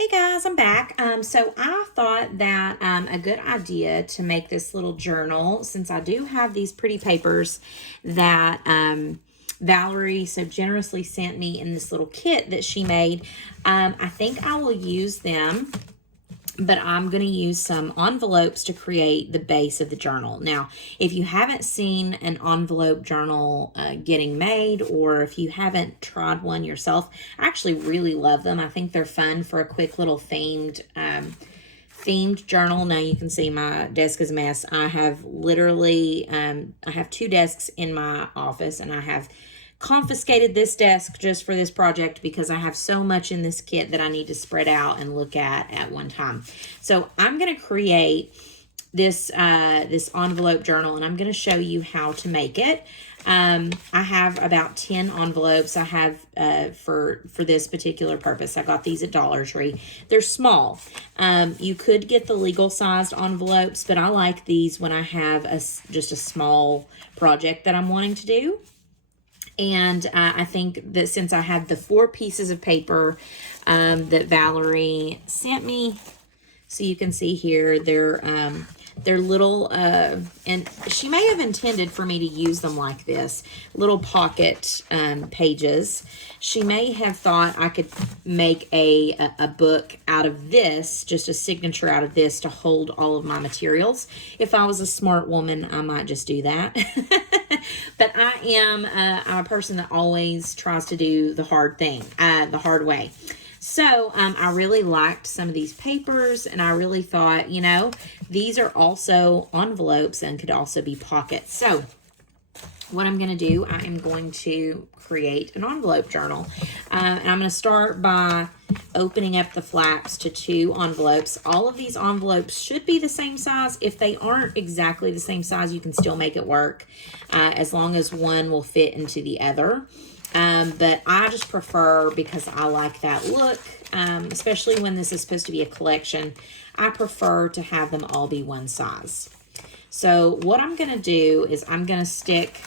Hey guys, I'm back. So I thought that a good idea to make this little journal, since I do have these pretty papers that Valerie so generously sent me in this little kit that she made. I think I will use them, but I'm going to use some envelopes to create the base of the journal. Now, if you haven't seen an envelope journal getting made, or if you haven't tried one yourself, I actually really love them. I think they're fun for a quick little themed journal. Now you can see my desk is a mess. I have literally, I have two desks in my office, and I have confiscated this desk just for this project because I have so much in this kit that I need to spread out and look at one time. So I'm going to create this this envelope journal, and I'm going to show you how to make it. I have about 10 envelopes I have for this particular purpose. I got these at Dollar Tree. They're small. You could get the legal sized envelopes, but I like these when I have just a small project that I'm wanting to do. And I think that since I have the 4 pieces of paper that Valerie sent me, so you can see here, they're little, and she may have intended for me to use them like this, little pocket pages. She may have thought I could make a book out of this, just a signature out of this to hold all of my materials. If I was a smart woman, I might just do that. But I'm a person that always tries to do the hard thing, the hard way. So I really liked some of these papers, and I really thought, you know, these are also envelopes and could also be pockets. So what I'm going to do, I am going to create an envelope journal. And I'm going to start by opening up the flaps to 2 envelopes. All of these envelopes should be the same size. If they aren't exactly the same size, you can still make it work as long as one will fit into the other. But I just prefer, because I like that look, especially when this is supposed to be a collection, I prefer to have them all be one size. So what I'm going to do is I'm going to stick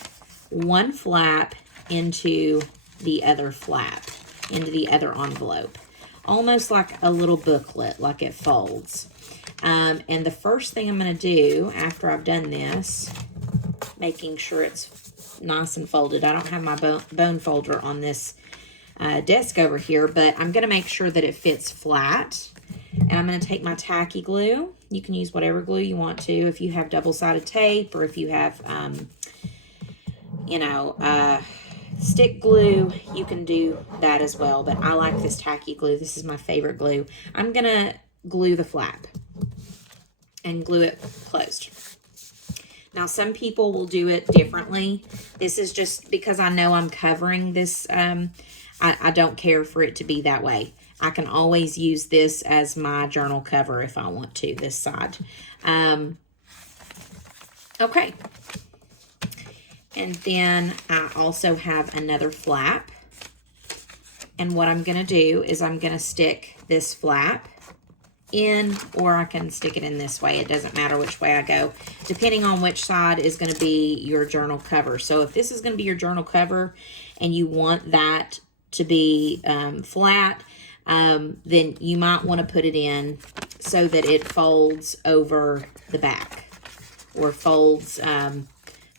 one flap into the other flap, into the other envelope, almost like a little booklet, like it folds. And the first thing I'm going to do after I've done this, making sure it's nice and folded. I don't have my bone folder on this desk over here, but I'm going to make sure that it fits flat. And I'm going to take my tacky glue. You can use whatever glue you want to. If you have double-sided tape, or if you have, stick glue, you can do that as well. But I like this tacky glue. This is my favorite glue. I'm going to glue the flap and glue it closed. Now, some people will do it differently. This is just because I know I'm covering this. I don't care for it to be that way. I can always use this as my journal cover if I want to, this side. Okay. And then I also have another flap. And what I'm going to do is I'm going to stick this flap in, or I can stick it in this way. It doesn't matter which way I go, depending on which side is going to be your journal cover. So if this is going to be your journal cover and you want that to be flat, then you might want to put it in so that it folds over the back, or folds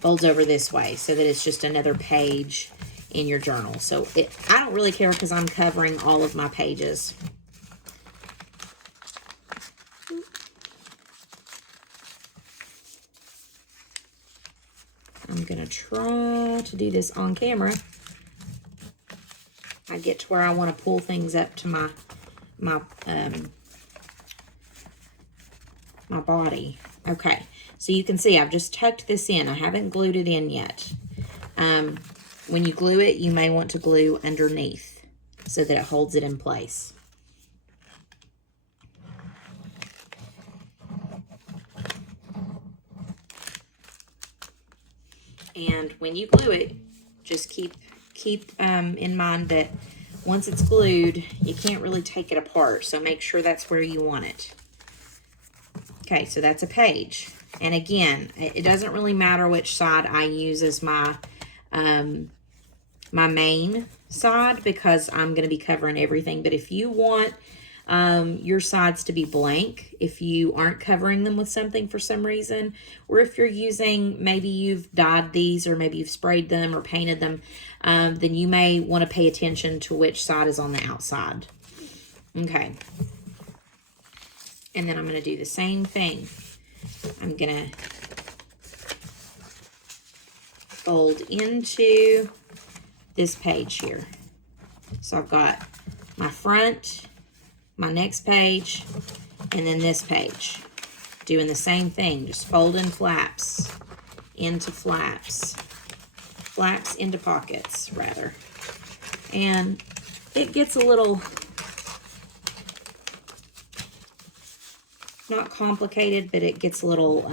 over this way, so that it's just another page in your journal. So I don't really care because I'm covering all of my pages. I'm going to try to do this on camera. I get to where I want to pull things up to my body. Okay, so you can see I've just tucked this in. I haven't glued it in yet. When you glue it, you may want to glue underneath so that it holds it in place. And when you glue it, just keep in mind that once it's glued, you can't really take it apart. So make sure that's where you want it. Okay, so that's a page. And again, it doesn't really matter which side I use as my my main side, because I'm going to be covering everything. But if you want your sides to be blank if you aren't covering them with something for some reason, or if you're using, maybe you've dyed these, or maybe you've sprayed them or painted them, then you may want to pay attention to which side is on the outside. Okay. And then I'm going to do the same thing. I'm going to fold into this page here. So I've got my front, my next page, and then this page. Doing the same thing, just folding flaps into flaps. Flaps into pockets, rather. And it gets a little, not complicated, but it gets a little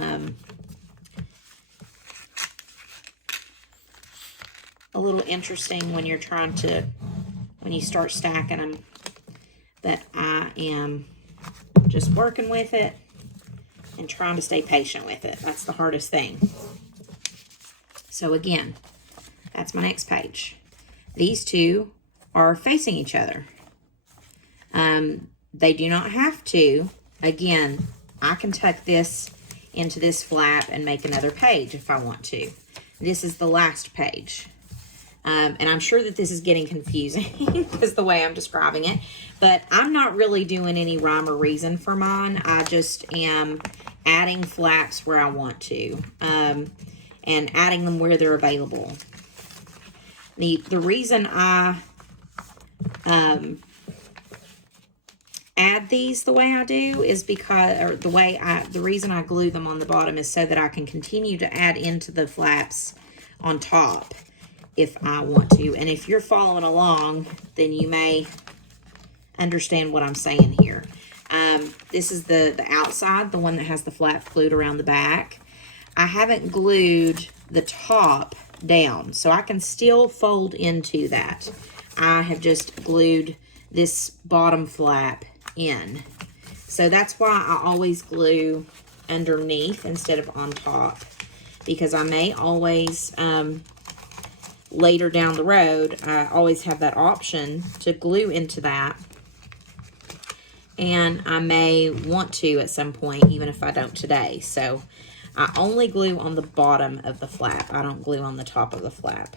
interesting when you're trying to, when you start stacking them. But I am just working with it and trying to stay patient with it. That's the hardest thing. So again, that's my next page. These two are facing each other. They do not have to. Again, I can tuck this into this flap and make another page if I want to. This is the last page. And I'm sure that this is getting confusing because the way I'm describing it, but I'm not really doing any rhyme or reason for mine. I just am adding flaps where I want to, and adding them where they're available. The reason I add these the way I do is because, or the reason I glue them on the bottom is so that I can continue to add into the flaps on top if I want to. And if you're following along, then you may understand what I'm saying here. This is the outside, the one that has the flap glued around the back. I haven't glued the top down, so I can still fold into that. I have just glued this bottom flap in. So that's why I always glue underneath instead of on top, because I may always, later down the road, I always have that option to glue into that. And I may want to at some point, even if I don't today. So I only glue on the bottom of the flap. I don't glue on the top of the flap.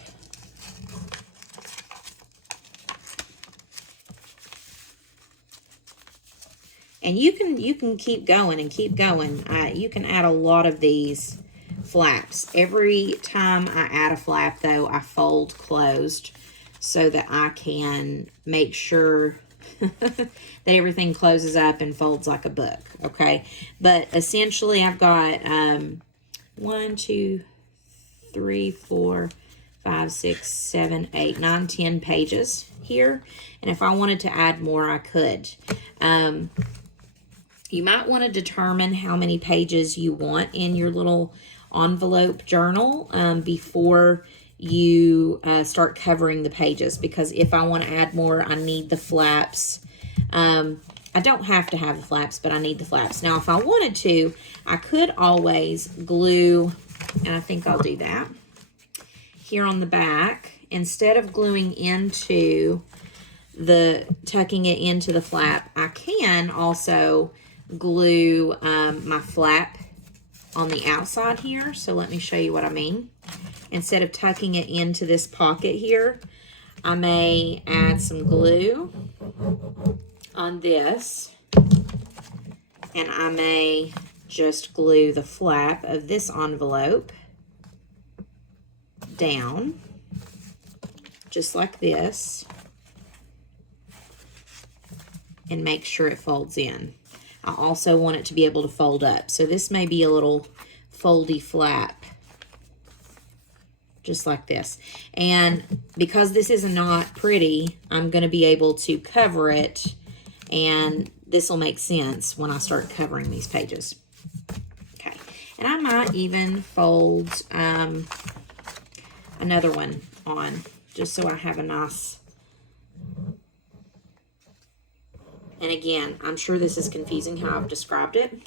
And you can keep going and keep going. You can add a lot of these flaps. Every time I add a flap, though, I fold closed so that I can make sure that everything closes up and folds like a book, okay? But essentially, I've got 1, 2, 3, 4, 5, 6, 7, 8, 9, 10 pages here. And if I wanted to add more, I could. You might want to determine how many pages you want in your little envelope journal before you start covering the pages, because if I want to add more, I need the flaps. I don't have to have the flaps, but I need the flaps. Now, if I wanted to, I could always glue, and I think I'll do that here on the back. Instead of gluing into tucking it into the flap, I can also glue my flap on the outside here. So let me show you what I mean. Instead of tucking it into this pocket here, I may add some glue on this, and I may just glue the flap of this envelope down just like this and make sure it folds in. I also want it to be able to fold up. So this may be a little foldy flap, just like this. And because this is not pretty, I'm going to be able to cover it, and this will make sense when I start covering these pages. Okay, and I might even fold another one on, just so I have a nice. And again, I'm sure this is confusing how I've described it.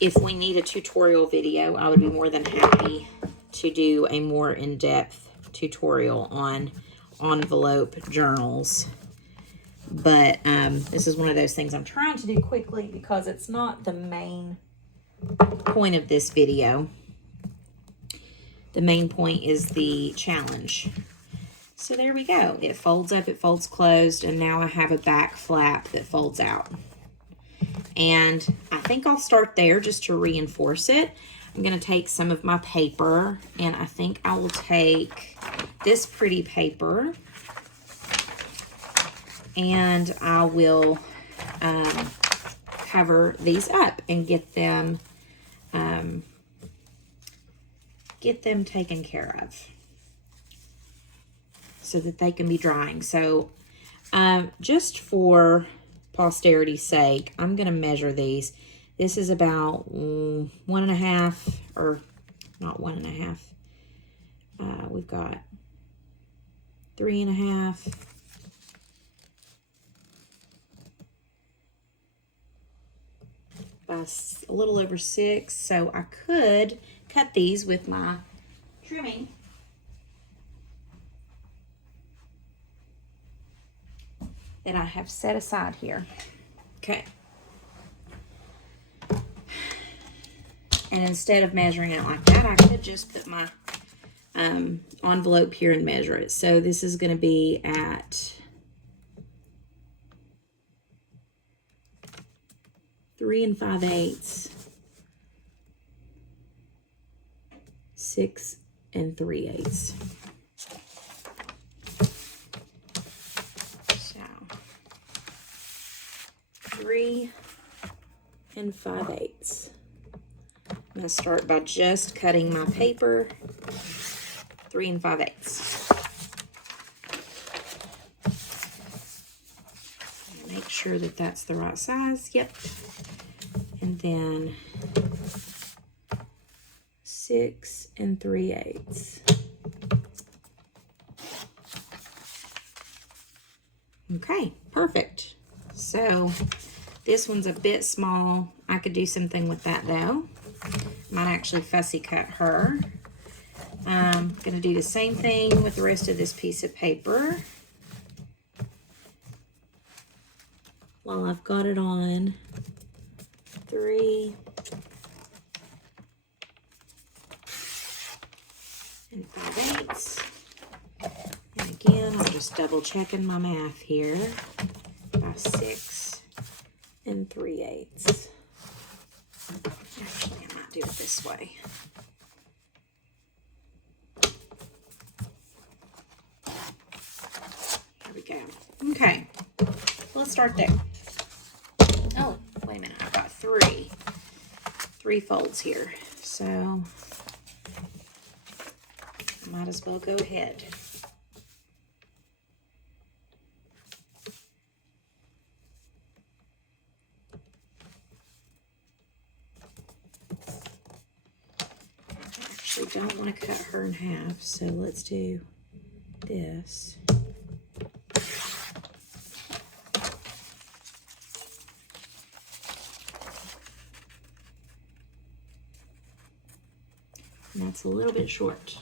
If we need a tutorial video, I would be more than happy to do a more in-depth tutorial on envelope journals. But this is one of those things I'm trying to do quickly because it's not the main point of this video. The main point is the challenge. So there we go. It folds up, it folds closed, and now I have a back flap that folds out. And I think I'll start there just to reinforce it. I'm going to take some of my paper, and I think I will take this pretty paper, and I will cover these up and get them taken care of so that they can be drying. So just for posterity's sake, I'm going to measure these. This is about 1.5, or not 1.5. We've got 3.5. By a little over 6. So I could cut these with my trimming. That I have set aside here. Okay. And instead of measuring it like that, I could just put my envelope here and measure it. So this is going to be at 3 5/8, 6 3/8. So 3 5/8. I'm going to start by just cutting my paper 3 5/8. Make sure that that's the right size. Yep. And then 6 3/8. Okay, perfect. So this one's a bit small. I could do something with that though. Might actually fussy cut her. I'm gonna do the same thing with the rest of this piece of paper. While I've got it on 3 5/8. And again, I'm just double checking my math here. By 6 3/8. Actually, I might do it this way. There we go. Okay, so let's start there. Oh, wait a minute. I've got three folds here, so I might as well go ahead. Don't want to cut her in half, so let's do this. And that's a little bit short.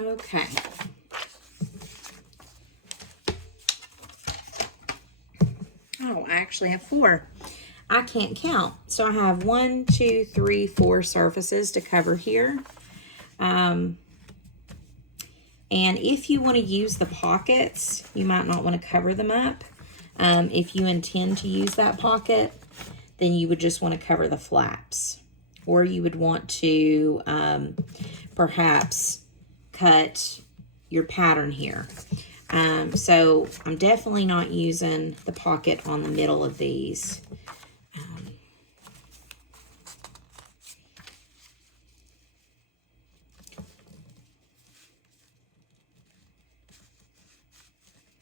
Okay. Oh, I actually have 4. I can't count. So I have 1, 2, 3, 4 surfaces to cover here. And if you want to use the pockets, you might not want to cover them up. If you intend to use that pocket, then you would just want to cover the flaps. Or you would want to perhaps cut your pattern here. So I'm definitely not using the pocket on the middle of these.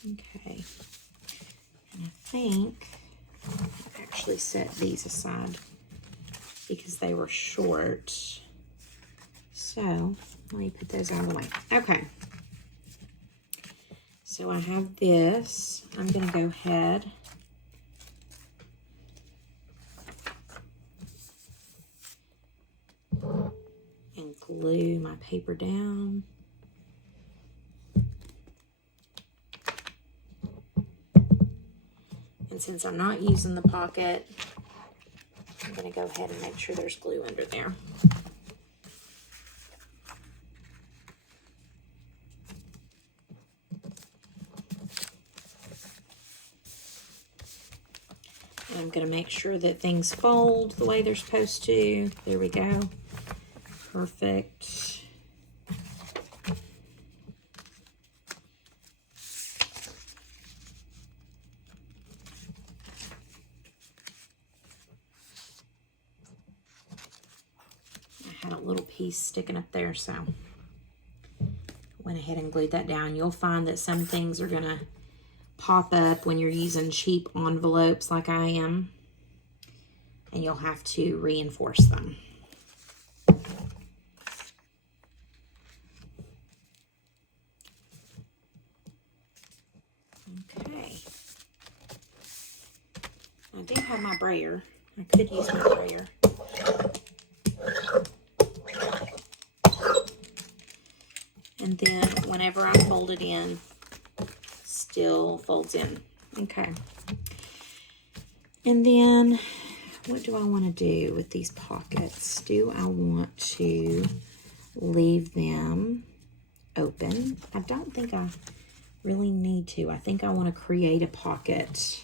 Okay, and I think I actually set these aside because they were short. So let me put those out of the way. Okay, So I have this. I'm going to go ahead and glue my paper down. And since I'm not using the pocket, I'm going to go ahead and make sure there's glue under there. And I'm going to make sure that things fold the way they're supposed to. There we go. Perfect. I had a little piece sticking up there, so went ahead and glued that down. You'll find that some things are going to pop up when you're using cheap envelopes like I am, and you'll have to reinforce them. Okay. I do have my brayer. I could use my brayer. And then whenever I fold it in, still folds in. Okay. And then what do I want to do with these pockets? Do I want to leave them open? I don't think I really need to. I think I want to create a pocket.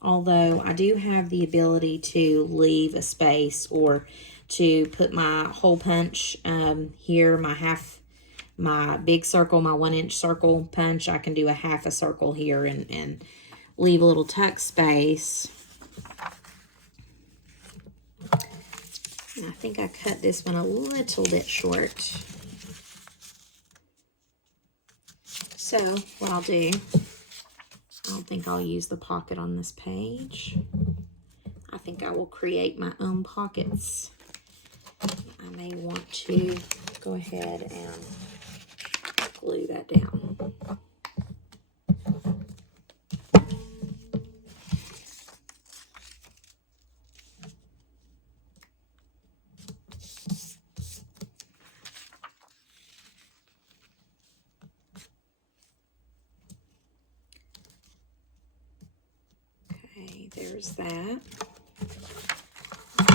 Although I do have the ability to leave a space or to put my hole punch here, my big circle, my 1-inch circle punch. I can do a half a circle here and leave a little tuck space. And I think I cut this one a little bit short. So what I'll do, I don't think I'll use the pocket on this page. I think I will create my own pockets. I may want to go ahead and glue that down. Okay, there's that.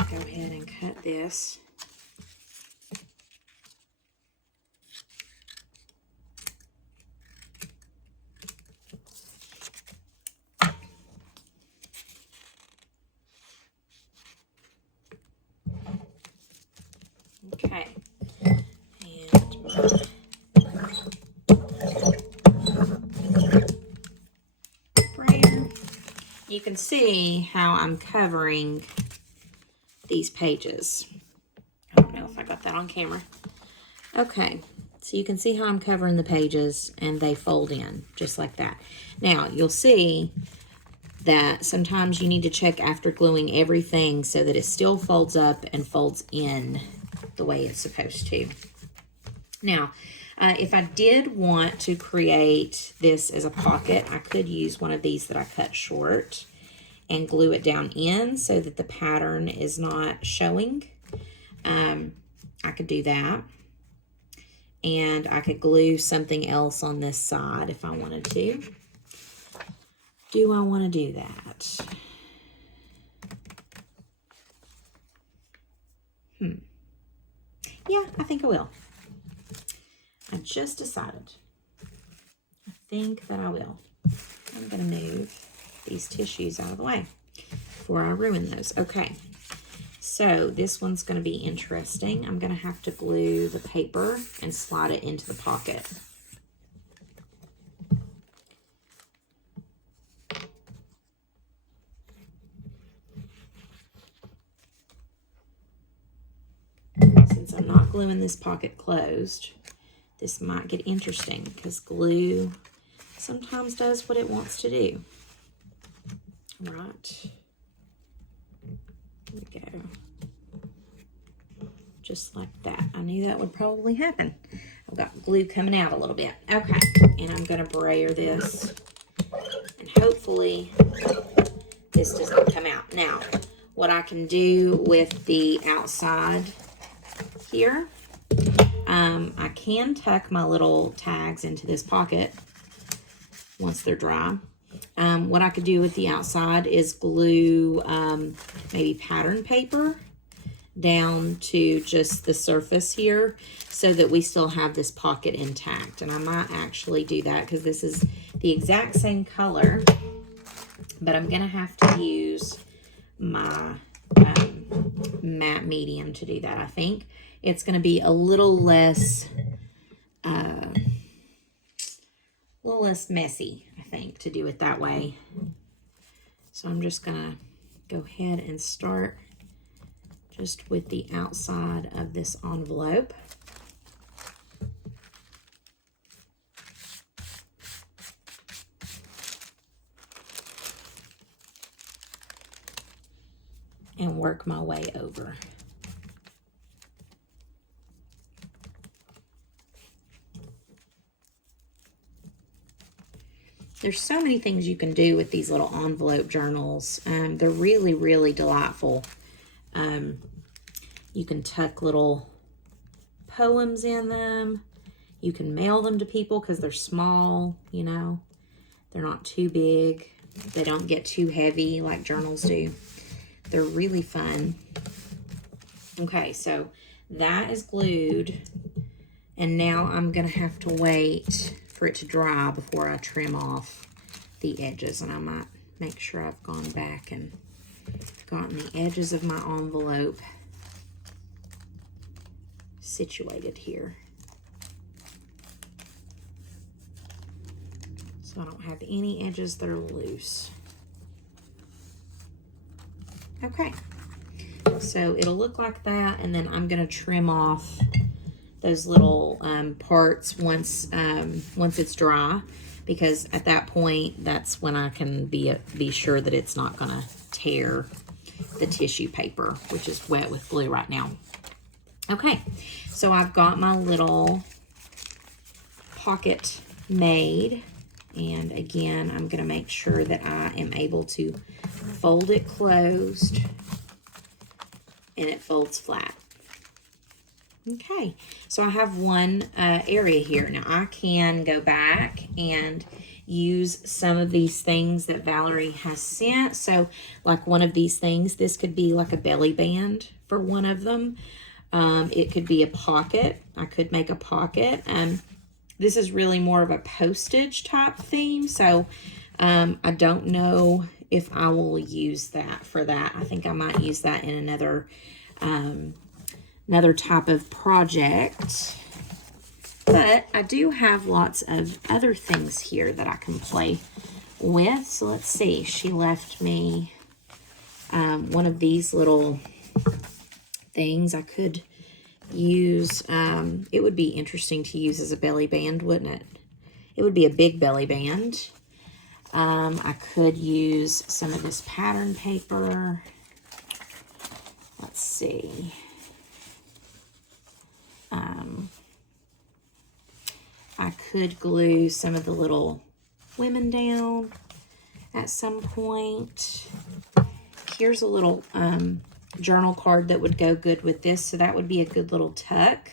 Go ahead and cut this. Okay, and brayer. You can see how I'm covering these pages. I don't know if I got that on camera. Okay, so you can see how I'm covering the pages and they fold in just like that. Now you'll see that sometimes you need to check after gluing everything so that it still folds up and folds in the way it's supposed to. Now, if I did want to create this as a pocket, I could use one of these that I cut short and glue it down in so that the pattern is not showing. I could do that. And I could glue something else on this side if I wanted to. Do I want to do that? Yeah, I think I will. I just decided. I think that I will. I'm going to move these tissues out of the way before I ruin those. Okay, so this one's going to be interesting. I'm going to have to glue the paper and slide it into the pocket. Since I'm not gluing this pocket closed, this might get interesting because glue sometimes does what it wants to do. Right. There we go. Just like that. I knew that would probably happen. I've got glue coming out a little bit. Okay, and I'm going to brayer this, and hopefully this does not come out. Now, what I can do with the outside here, I can tuck my little tags into this pocket once they're dry. What I could do with the outside is glue maybe pattern paper down to just the surface here so that we still have this pocket intact. And I might actually do that because this is the exact same color, but I'm gonna have to use my matte medium to do that. I think it's gonna be a little less messy, I think, to do it that way. So I'm just gonna go ahead and start just with the outside of this envelope. And work my way over. There's so many things you can do with these little envelope journals. They're really, really delightful. You can tuck little poems in them. You can mail them to people because they're small, you know. They're not too big. They don't get too heavy like journals do. They're really fun. Okay, so that is glued. And now I'm going to have to wait for it to dry before I trim off the edges. And I might make sure I've gone back and gotten the edges of my envelope situated here, so I don't have any edges that are loose. Okay, so it'll look like that, and then I'm going to trim off those little parts once it's dry, because at that point that's when I can be sure that it's not going to tear the tissue paper, which is wet with glue right now. Okay, so I've got my little pocket made, and again, I'm going to make sure that I am able to fold it closed and it folds flat. Okay, so I have one area here. Now I can go back and use some of these things that Valerie has sent. So like one of these things, this could be like a belly band for one of them. It could be a pocket. I could make a pocket. This is really more of a postage type theme, so I don't know if I will use that for that. I think I might use that in another type of project. But I do have lots of other things here that I can play with. So let's see. She left me one of these little things I could use. It would be interesting to use as a belly band, wouldn't it? It would be a big belly band. I could use some of this pattern paper. Let's see. I could glue some of the little women down at some point. Here's a little journal card that would go good with this, so that would be a good little tuck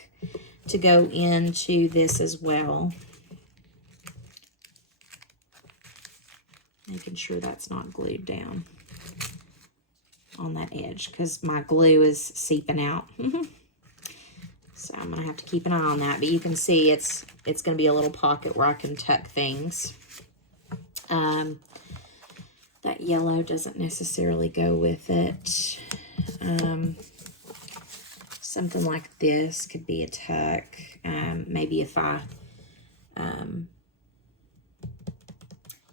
to go into this as well. Making sure that's not glued down on that edge because my glue is seeping out. So I'm gonna have to keep an eye on that, but you can see it's gonna be a little pocket where I can tuck things. That yellow doesn't necessarily go with it. Something like this could be a tuck. Maybe if I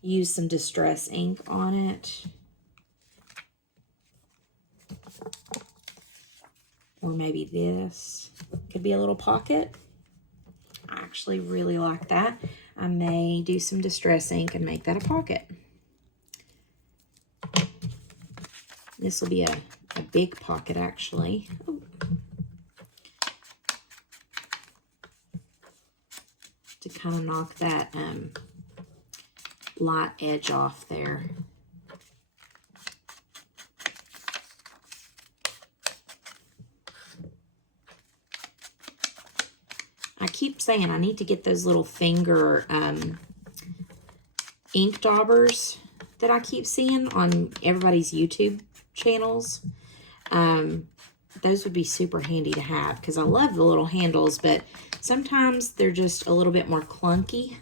use some distress ink on it. Or maybe this could be a little pocket. I actually really like that. I may do some distress ink and make that a pocket. This will be a big pocket, actually. Ooh. to kind of knock that light edge off there. I keep saying I need to get those little finger ink daubers that I keep seeing on everybody's YouTube channels. Those would be super handy to have because I love the little handles, but sometimes they're just a little bit more clunky.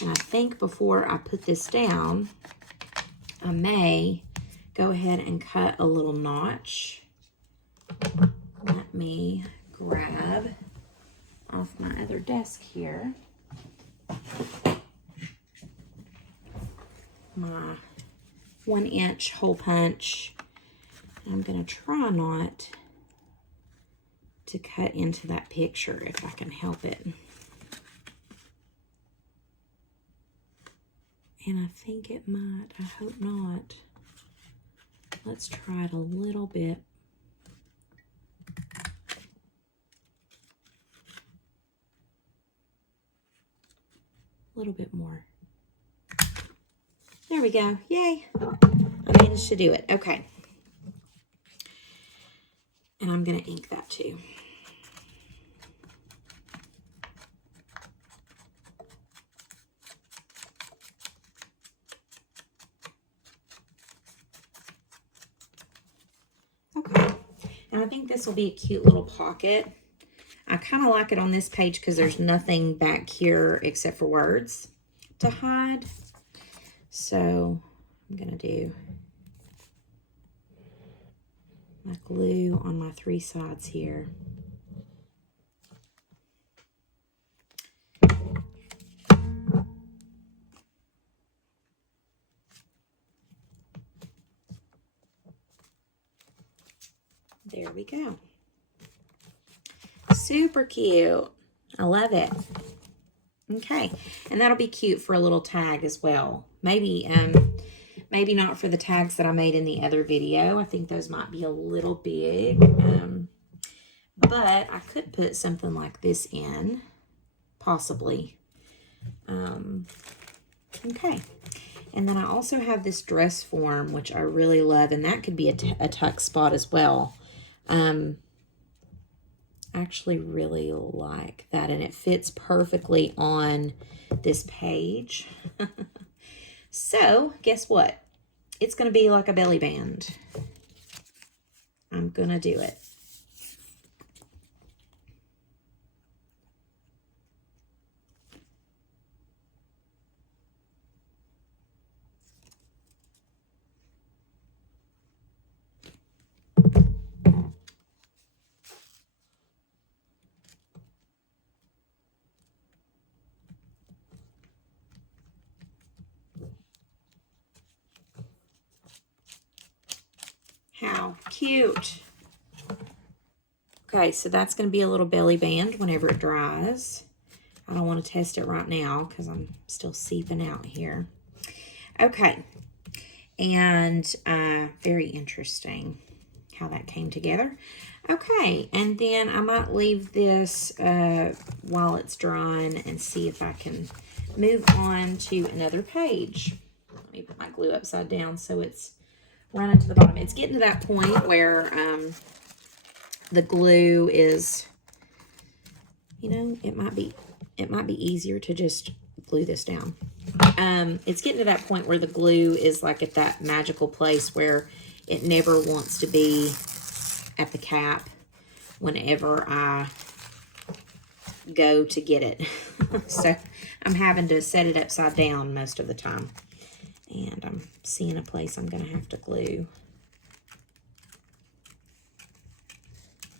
And I think before I put this down, I may go ahead and cut a little notch. Let me grab off my other desk here my 1-inch hole punch. I'm going to try not to cut into that picture if I can help it. And I think it might. I hope not. Let's try it a little bit. A little bit more. There we go. Yay. I managed to do it. Okay. And I'm going to ink that too. Okay. And I think this will be a cute little pocket. I kind of like it on this page because there's nothing back here except for words to hide. So I'm going to do my glue on my 3 sides here. There we go. Super cute. I love it. Okay, and that'll be cute for a little tag as well. Maybe maybe not for the tags that I made in the other video. I think those might be a little big. But I could put something like this in, possibly. Okay. And then I also have this dress form, which I really love, and that could be a tuck spot as well. Actually really like that, and it fits perfectly on this page. So guess what? It's going to be like a belly band. I'm going to do it. How cute. Okay, so that's going to be a little belly band whenever it dries. I don't want to test it right now because I'm still seeping out here. Okay, and very interesting how that came together. Okay, and then I might leave this while it's drying and see if I can move on to another page. Let me put my glue upside down so it's running to the bottom. It's getting to that point where the glue is, you know, it might be easier to just glue this down. It's getting to that point where the glue is like at that magical place where it never wants to be at the cap whenever I go to get it. So I'm having to set it upside down most of the time. And I'm seeing a place I'm going to have to glue.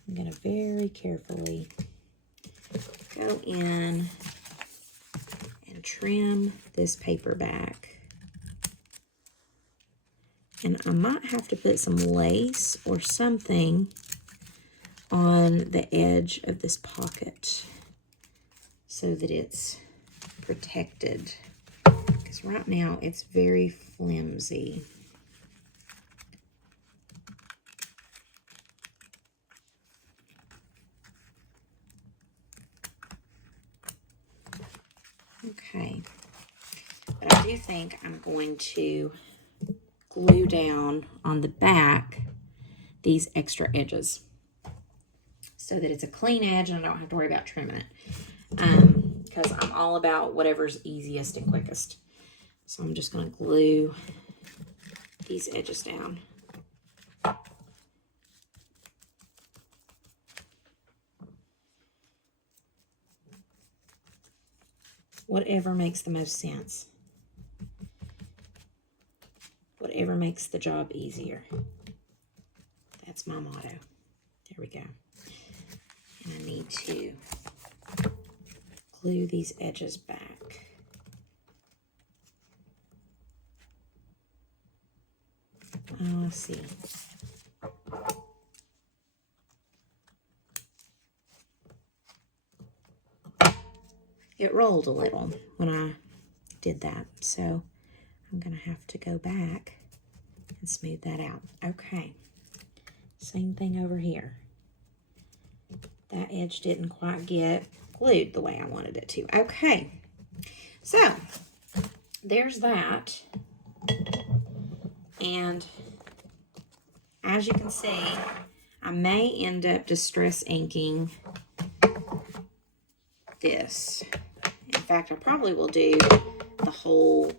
I'm going to very carefully go in and trim this paper back. And I might have to put some lace or something on the edge of this pocket so that it's protected. because right now it's very flimsy. Okay, but I do think I'm going to glue down on the back these extra edges so that it's a clean edge and I don't have to worry about trimming it. Because I'm all about whatever's easiest and quickest. So I'm just going to glue these edges down. Whatever makes the most sense. Whatever makes the job easier. That's my motto. There we go. And I need to glue these edges back. Oh, I see. It rolled a little when I did that, so I'm going to have to go back and smooth that out. Okay, same thing over here. That edge didn't quite get glued the way I wanted it to. Okay, so there's that. And as you can see, I may end up distress inking this. In fact, I probably will do the whole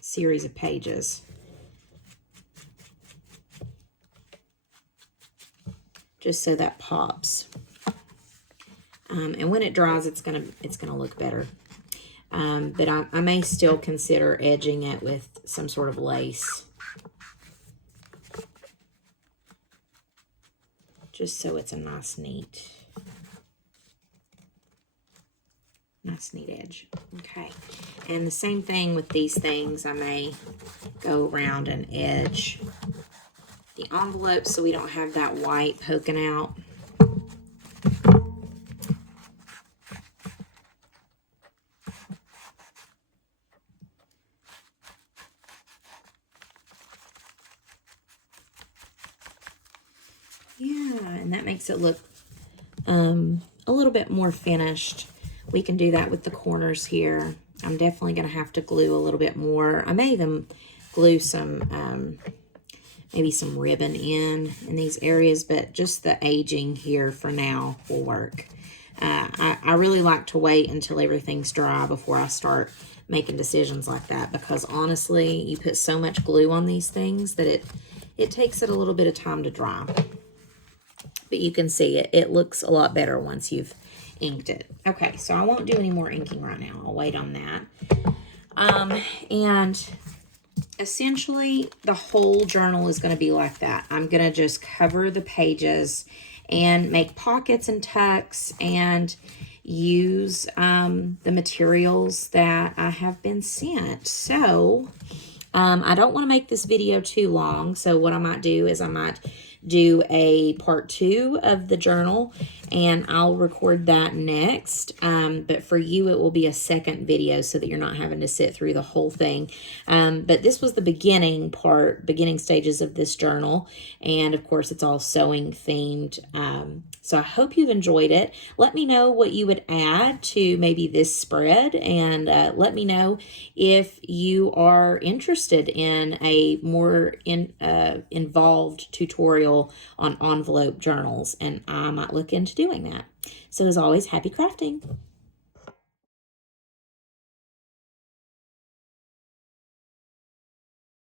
series of pages. Just so that pops. And when it dries, it's gonna look better. But I may still consider edging it with some sort of lace. Just so it's a nice, neat edge. Okay. And the same thing with these things. I may go around and edge the envelope so we don't have that white poking out. Yeah, and that makes it look a little bit more finished. We can do that with the corners here. I'm definitely going to have to glue a little bit more. I may even glue some, maybe some ribbon in these areas, but just the aging here for now will work. I really like to wait until everything's dry before I start making decisions like that, because honestly, you put so much glue on these things that it takes it a little bit of time to dry. But you can see it looks a lot better once you've inked it. Okay, so I won't do any more inking right now. I'll wait on that. And essentially, the whole journal is going to be like that. I'm going to just cover the pages and make pockets and tucks and use the materials that I have been sent. So I don't want to make this video too long. So what I might do is I might do a part 2 of the journal, and I'll record that next. But for you, it will be a second video so that you're not having to sit through the whole thing. But this was the beginning stages of this journal. And of course, it's all sewing themed. So I hope you've enjoyed it. Let me know what you would add to maybe this spread, and let me know if you are interested in a more involved tutorial on envelope journals, and I might look into doing that. So as always, happy crafting.